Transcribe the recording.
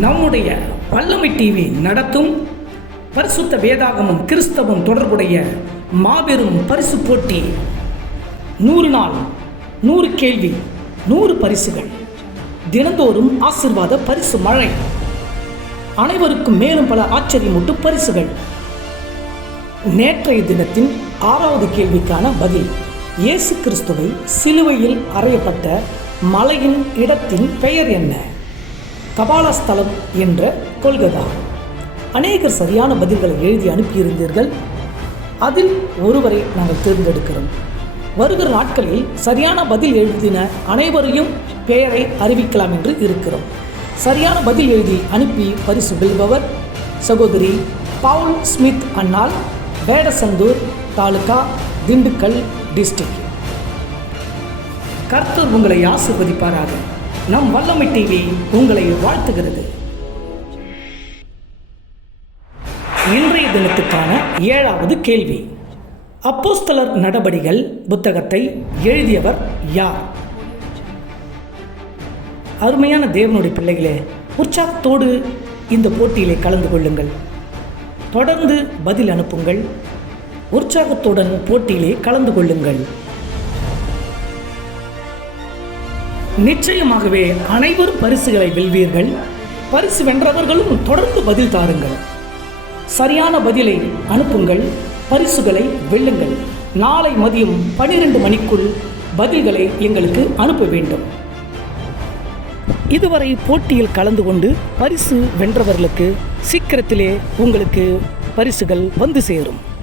நம்முடைய வல்லமை டிவி நடத்தும் பரிசுத்த வேதாகமும் கிறிஸ்தவம் தொடர்புடைய மாபெரும் பரிசு போட்டி. நூறு நாள் நூறு கேள்வி நூறு பரிசுகள். தினந்தோறும் ஆசிர்வாத பரிசு மழை. அனைவருக்கும் மேலும் பல ஆச்சரியமூட்டு பரிசுகள். நேற்றைய தினத்தின் ஆறாவது கேள்விக்கான பதில் இயேசு கிறிஸ்துவை சிலுவையில் அறையப்பட்ட மலையின் இடத்தின் பெயர் என்ன? கபாலஸ்தலம் என்ற கொள்கதா அநேகர் சரியான பதில்களை எழுதி அனுப்பியிருந்தீர்கள். அதில் ஒருவரை நாங்கள் தேர்ந்தெடுக்கிறோம். வருகிற நாட்களில் சரியான பதில் எழுதின அனைவரையும் பெயரை அறிவிக்கலாம் என்று இருக்கிறோம். சரியான பதில் எழுதி அனுப்பி பரிசு வெல்பவர் சகோதரி பவுல் ஸ்மித் அண்ணால் வேடசந்தூர் தாலுகா திண்டுக்கல் டிஸ்ட்ரிக்ட் கர்த்தர் உங்களை ஆசிர்வதிப்பாராக. நம் வல்லமை டிவி உங்களை வாழ்த்துகிறது. இன்றைய தினத்துக்கான ஏழாவது கேள்வி. அப்போஸ்தலர் நடபடிகள் புத்தகத்தை எழுதியவர் யார்? அருமையான தேவனுடைய பிள்ளைகளே உற்சாகத்தோடு இந்த போட்டியிலே கலந்து கொள்ளுங்கள். தொடர்ந்து பதில் அனுப்புங்கள். உற்சாகத்துடன் போட்டியிலே கலந்து கொள்ளுங்கள். நிச்சயமாகவே அனைவரும் பரிசுகளை வெல்வீர்கள். பரிசு வென்றவர்களும் தொடர்ந்து பதில் தாருங்கள். சரியான பதிலை அனுப்புங்கள். பரிசுகளை வெல்லுங்கள். நாளை மதியம் பன்னிரண்டு மணிக்குள் பதில்களை எங்களுக்கு அனுப்ப வேண்டும். இதுவரை போட்டியில் கலந்து கொண்டு பரிசு வென்றவர்களுக்கு சீக்கிரத்திலே உங்களுக்கு பரிசுகள் வந்து சேரும்.